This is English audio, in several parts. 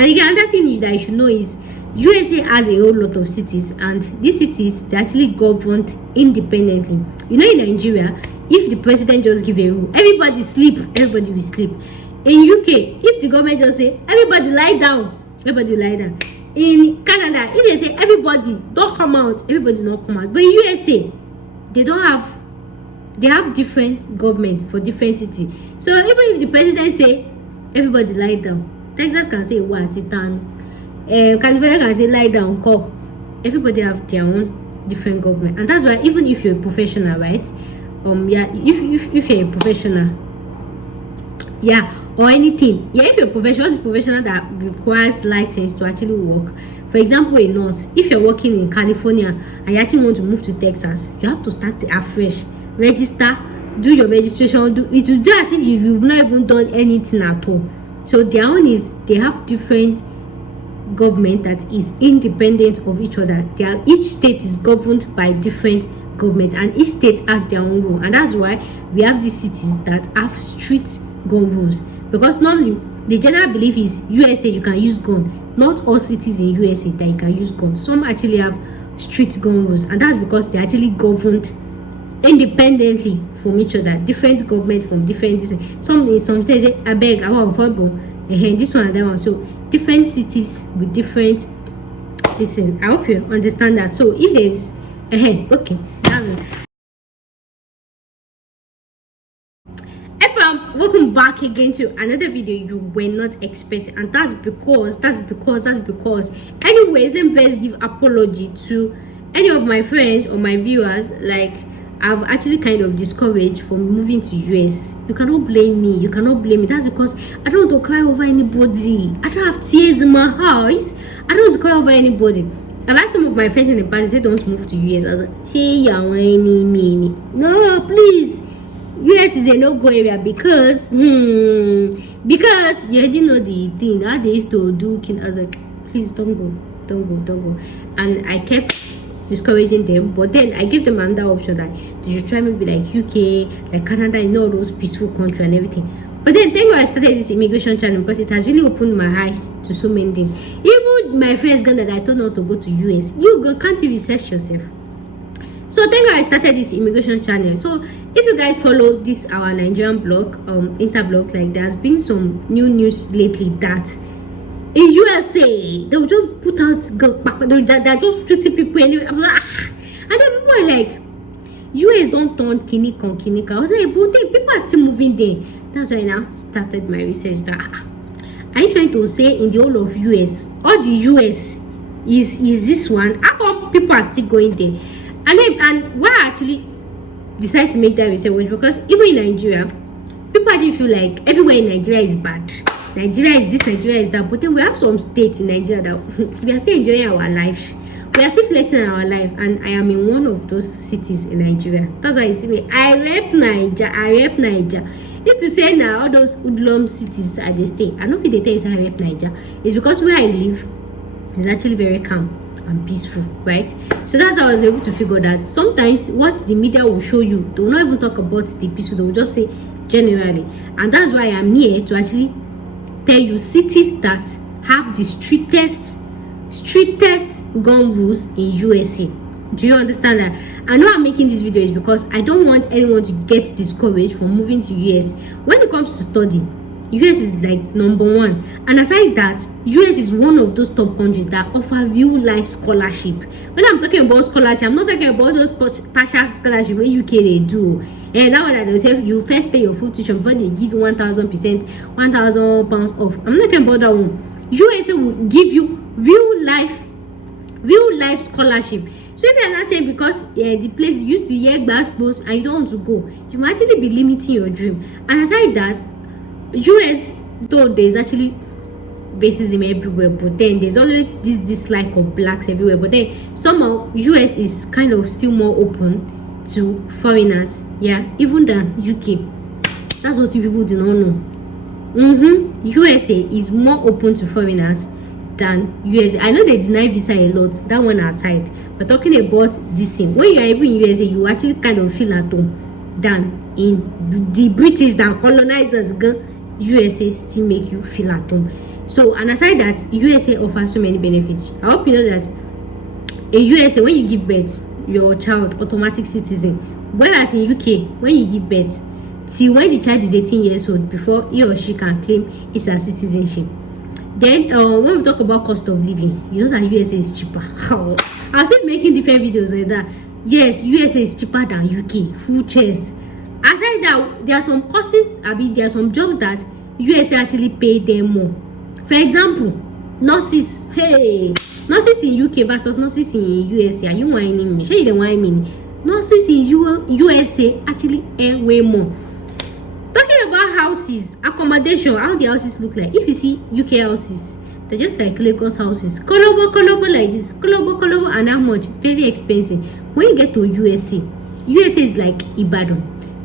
And again, another thing that you should know is USA has a whole lot of cities, and these cities, they actually governed independently. You know, in Nigeria, if the president just give a rule, everybody sleep, everybody will sleep. In UK, if the government just say everybody lie down, everybody will lie down. In Canada, if they say everybody don't come out, everybody will not come out. But in USA, they have different government for different cities. So even if the president say everybody lie down, Texas can say what it done. California can say lie down, call. Everybody have their own different government, and that's why even if you're a professional, right? If you're a professional, or anything, if you're a professional that requires license to actually work. For example, a nurse, if you're working in California and you actually want to move to Texas, you have to start afresh, register, do your registration. It will do as if you've not even done anything at all. So their own is, they have different government that is independent of each other. Each state is governed by different government, and each state has their own rule, and that's why we have these cities that have strict gun rules. Because normally the general belief is USA you can use gun. Not all cities in USA that you can use gun. Some actually have strict gun rules, and that's because they're actually governed independently from each other. Different government from different some states say I beg our football this one and that one. So different cities with different I hope you understand that. So if there's okay, that's it. Welcome back again to another video you were not expecting, and that's because anyways, let me first give apology to any of my friends or my viewers. Like, I've actually kind of discouraged from moving to US. You cannot blame me. That's because I don't want to cry over anybody. I don't have tears in my eyes. I don't want to cry over anybody. I've asked some of my friends in the past, they said don't move to US. I was like, no, please. US is a no-go area because you already know the thing that they used to do. I was like, please don't go. And I kept discouraging them, but then I gave them another option that they should try maybe like UK, like Canada, all those peaceful countries and everything. But then thank God I started this immigration channel because it has really opened my eyes to so many things. Even my friends that I told not to go to US, can't you research yourself? So thank God I started this immigration channel. So if you guys follow this our Nigerian blog, Insta blog, like there's been some new news lately that in USA they'll just put out they're just treating people anyway. I'm like, and then people are like, US don't turn kinika. I was like, but then people are still moving there. That's why I now started my research that are you trying to say in the whole of US, all the US is this one? How come people are still going there? And why I actually decided to make that research was because even in Nigeria, people actually feel like everywhere in Nigeria is bad. Nigeria is this, Nigeria is that. But then we have some states in Nigeria that we are still enjoying our life. We are still flexing our life, and I am in one of those cities in Nigeria. That's why you see me. I rep Nigeria. Need to say now all those hoodlum cities are the state. I don't think they tell you I rep Nigeria. It's because where I live is actually very calm and peaceful, right? So that's how I was able to figure that sometimes what the media will show you, they will not even talk about the peaceful, they will just say generally. And that's why I'm here to actually tell you cities that have the strictest gun rules in USA. Do you understand that? I know I'm making this video is because I don't want anyone to get discouraged from moving to US. When it comes to study, US is like number one, and aside that, US is one of those top countries that offer real life scholarship. When I'm talking about scholarship, I'm not talking about those partial scholarship where UK they do. And now that they say you first pay your full tuition before they give you 1,000%, £1,000 off. I'm not talking about that one. USA will give you real life scholarship. So if you're not saying because the place you used to hear glass close and you don't want to go, you might actually be limiting your dream. And aside that, US, though there's actually racism everywhere, but then there's always this dislike of blacks everywhere, but then somehow US is kind of still more open to foreigners, even than UK. That's what you people do not know. USA is more open to foreigners than USA. I know they deny visa a lot, that one aside, but talking about this thing, when you are even in USA, you actually kind of feel at home than in the British, than colonizers. USA still make you feel at home. So, and aside that, USA offers so many benefits. I hope you know that in USA, when you give birth, your child automatic citizen. Whereas in UK, when you give birth, till when the child is 18 years old, before he or she can claim his or her citizenship. Then when we talk about cost of living, you know that USA is cheaper. I'll still making different videos like that. Yes, USA is cheaper than UK, full chest. Aside that, there are some courses, there are some jobs that USA actually pay them more. For example, nurses. Hey, nurses in UK versus nurses in USA. Are you whining me? Show you the whining. Nurses in USA actually earn way more. Talking about houses, accommodation, how the houses look like. If you see UK houses, they're just like Lagos houses. Kolobo like this. Kolobo, and how much? Very expensive. When you get to USA is like Ibadan.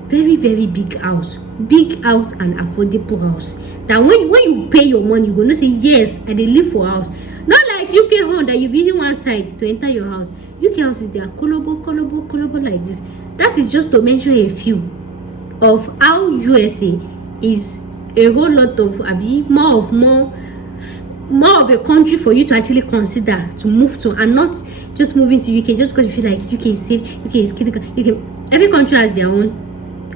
Very, very big house. Big house and affordable house. That when you pay your money, you're gonna say, yes, and they live for house. Not like UK home that you be using one side to enter your house. UK houses, they are kolobo like this. That is just to mention a few of how USA is a whole lot of more of a country for you to actually consider to move to, and not just moving to UK just because you feel like UK is safe, UK is critical. Every country has their own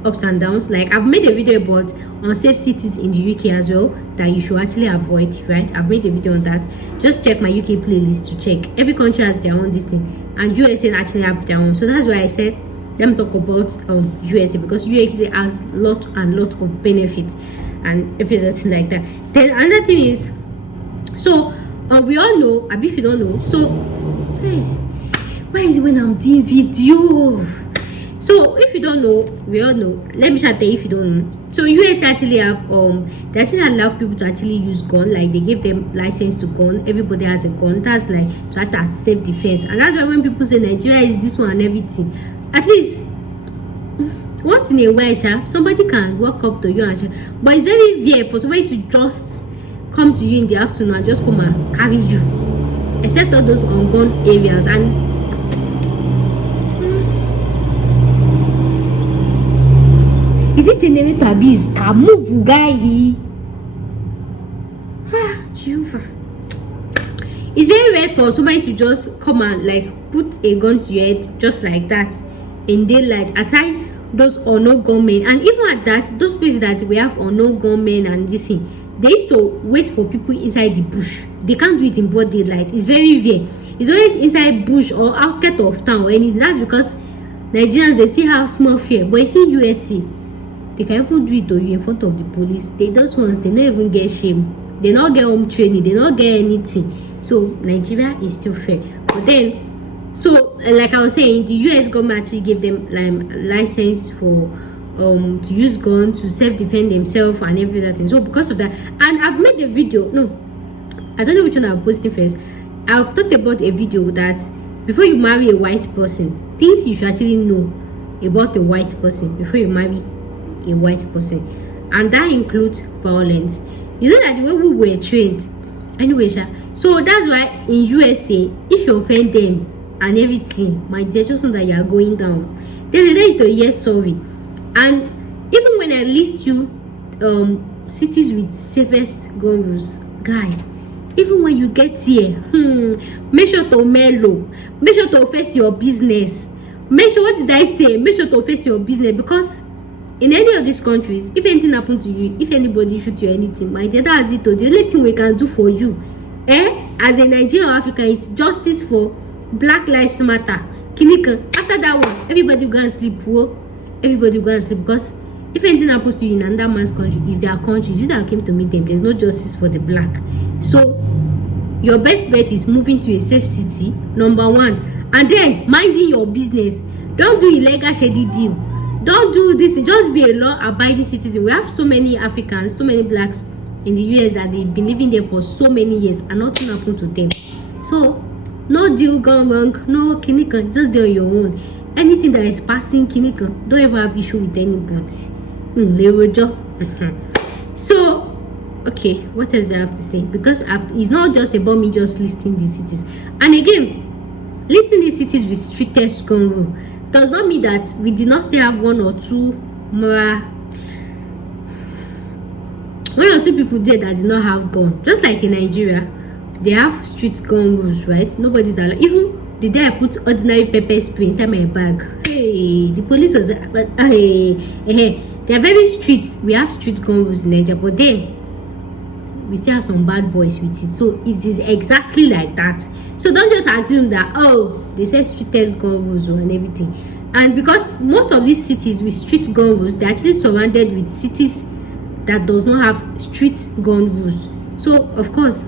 ups and downs. Like I've made a video about unsafe cities in the UK as well that you should actually avoid, right? I've made a video on that. Just check my UK playlist to check. Every country has their own this thing, and USA actually have their own. So that's why I said let me talk about USA, because USA has lot of benefits and everything like that. Then another thing is, so we all know, and if you don't know, so hey, why is it when I'm doing video? So if you don't know, we all know. Let me tell you if you don't know. So US actually have they actually allow people to actually use gun. Like they give them license to gun. Everybody has a gun. That's like to act as self defense. And that's why when people say Nigeria is this one and everything, at least once in a while, somebody can walk up to you and but it's very weird for somebody to just come to you in the afternoon and just come and carry you, except all those on gun areas. And is it generator abuse? Can move, guy. Jehovah. It's very weird for somebody to just come and like put a gun to your head just like that in daylight. Aside those unknown gunmen, and even at that, those places that we have unknown gunmen and this thing, they used to wait for people inside the bush. They can't do it in broad daylight. It's very weird. It's always inside bush or outskirts of town or anything. That's because Nigerians, they still have small fear. But you see USC, they can even do it to you in front of the police. Those ones, they don't even get shame. They don't get home training. They don't get anything. So Nigeria is still fair. But then, so like I was saying, the US government actually gave them license for to use gun to self-defend themselves and everything. So because of that, and I've made a video. No, I don't know which one I'm posting first. I've talked about a video that before you marry a white person, things you should actually know about a white person before you marry a white person, and that includes violence. You know that the way we were trained anyway, so that's why in USA, if you offend them and everything, my dear, just know that you are going down. Then they need to hear sorry. And even when I list you cities with safest gun rules, guy, even when you get here, make sure to mellow, make sure to face your business, make sure, what did I say, make sure to face your business, because in any of these countries, if anything happen to you, if anybody shoot you anything, my dear, that's it. The only thing we can do for you, as a Nigerian African, is justice for Black Lives Matter. Kinika. After that one, everybody go and sleep. Everybody go and sleep, because if anything happens to you in another man's country, it's their country. It's that came to meet them. There's no justice for the black. So your best bet is moving to a safe city, number one, and then minding your business. Don't do illegal shady deal. Don't do this. Just be a law-abiding citizen. We have so many Africans, so many blacks in the US that they've been living there for so many years and nothing happened to them. So no deal gone wrong, no kinika, just do on your own. Anything that is passing kinika, don't ever have issue with anybody. So okay, what else do I have to say? Because it's not just about me just listing these cities. And again, listing these cities with strictest gun rule does not mean that we did not still have one or two more one or two people there that did not have gun. Just like in Nigeria, they have street gun rules, right? Nobody's allowed. Even the day I put ordinary pepper spray inside my bag, hey, the police was they are very strict. We have street gun rules in Nigeria, but then we still have some bad boys with it. So it is exactly like that. So don't just assume that, oh, they say strictest gun rules and everything. And because most of these cities with street gun rules, they're actually surrounded with cities that does not have street gun rules. So of course,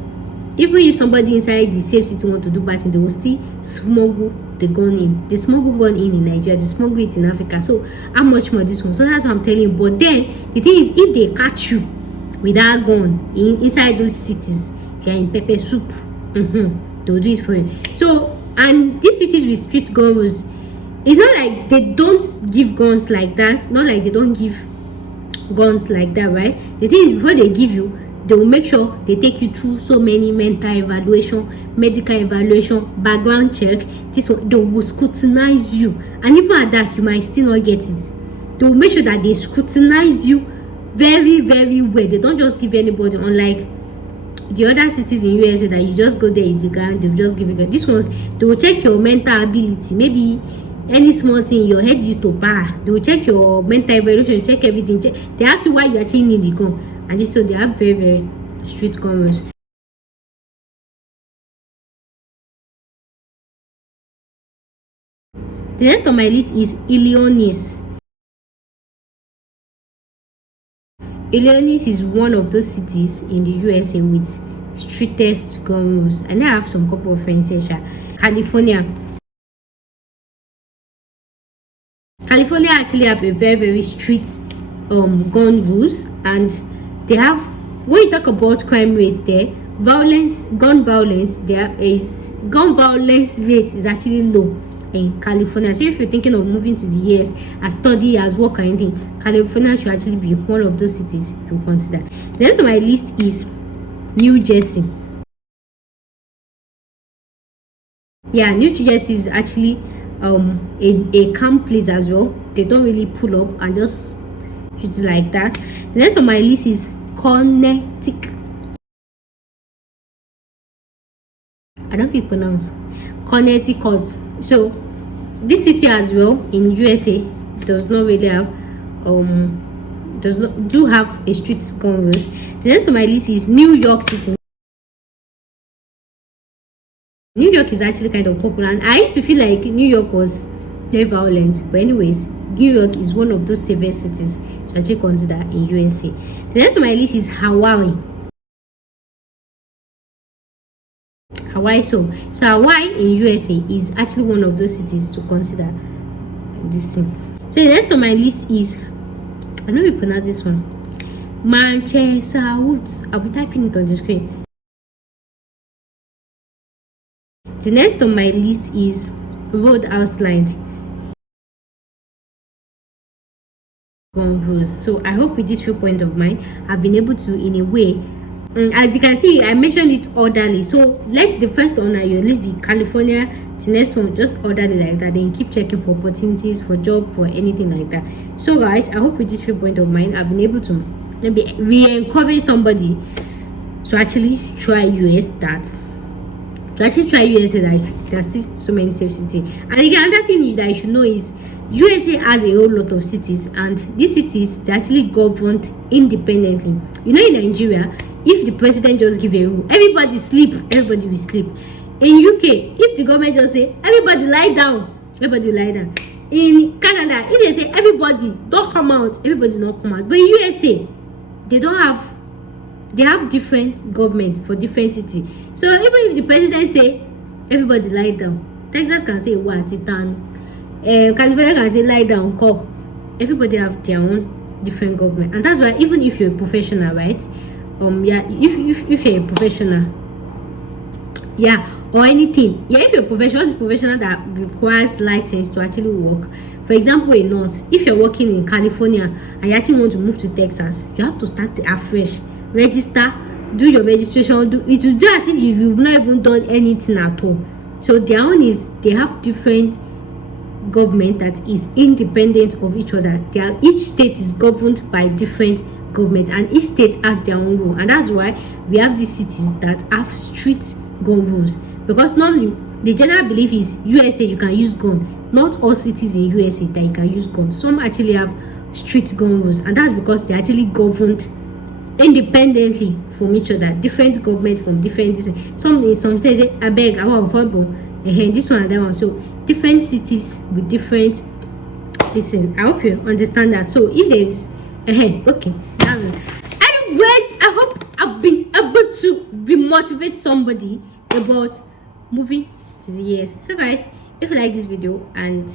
even if somebody inside the safe city want to do bad thing, they will still smuggle the gun in. They smuggle gun in Nigeria, they smuggle it in Africa. So how much more this one? So that's what I'm telling you. But then the thing is, if they catch you with that gun inside those cities, you're in pepper soup, they'll do it for you. So, and these cities with street gun rules, it's not like they don't give guns like that. Not like they don't give guns like that, right? The thing is, before they give you, they will make sure they take you through so many mental evaluation, medical evaluation, background check. This one, they will scrutinize you, and even at that, you might still not get it. They will make sure that they scrutinize you very, very well. They don't just give anybody, unlike the other cities in USA that you just go there, you can, they'll just give you. This ones, they will check your mental ability. Maybe any small thing, your head used to bar, they will check your mental evaluation, check everything. They ask you why you actually need the gun. And this, so they have very, very strict gun rules. The next on my list is Illinois. Illinois is one of those cities in the USA with strictest gun rules. And I have some couple of friends here. California actually have a very, very strict gun rules, and they have, when you talk about crime rates there, gun violence rate is actually low in California. So if you're thinking of moving to the US as study, as work or anything, California should actually be one of those cities to consider. The next on my list is New Jersey. Yeah, New Jersey is actually a calm place as well. They don't really pull up and just shoot like that. The next on my list is Connecticut. I don't think pronounce Connecticut. So this city as well in USA does not really have do have a strict gun rules. The next on my list is New York City. New York is actually kind of popular, and I used to feel like New York was very violent, but anyways, New York is one of those safest cities to actually consider in USA. The next on my list is Hawaii. So Hawaii in USA is actually one of those cities to consider this thing. So the next on my list is, I don't know if you pronounce this one, Manchester Woods. I'll be typing it on the screen. The next on my list is Rhode Island. So I hope with this viewpoint of mine, I've been able to, in a way, as you can see, I mentioned it orderly. So let the first one on your list be California. The next one just orderly like that. Then you keep checking for opportunities, for job, for anything like that. So guys, I hope with this viewpoint of mine, I've been able to maybe re-encourage somebody to actually try US. Like there's still so many safe cities. And again, another thing that you should know is USA has a whole lot of cities, and these cities, they actually governed independently. You know, in Nigeria, if the president just give a rule, everybody will sleep. In UK, if the government just say everybody lie down, everybody will lie down. In Canada, if they say everybody don't come out, everybody will not come out. But in USA, they have different government for different cities. So even if the president say everybody lie down, Texas can say what it done, California can say lie down, call. Everybody have their own different government, and that's why even if you're a professional, right? If you're a professional, or anything, if you're a professional, this professional that requires license to actually work. For example, a nurse, if you're working in California and you actually want to move to Texas, you have to start afresh, register, do your registration, it will do as if you've not even done anything at all. So their own is, they have different government that is independent of each other. Each state is governed by different government, and each state has their own rule. And that's why we have these cities that have strict gun rules, because normally the general belief is USA you can use gun. Not all cities in USA that you can use gun. Some actually have strict gun rules, and that's because they actually governed independently from each other. Different government from different some in some states say abeg our football this one and that one. So different cities with different listen. I hope you understand that. So if there's okay, that's it. Anyways, I hope I've been able to remotivate somebody about moving to the US. So guys, if you like this video, and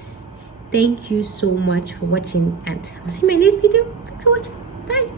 thank you so much for watching, and I'll see you in my next video. Thanks for watching. Bye.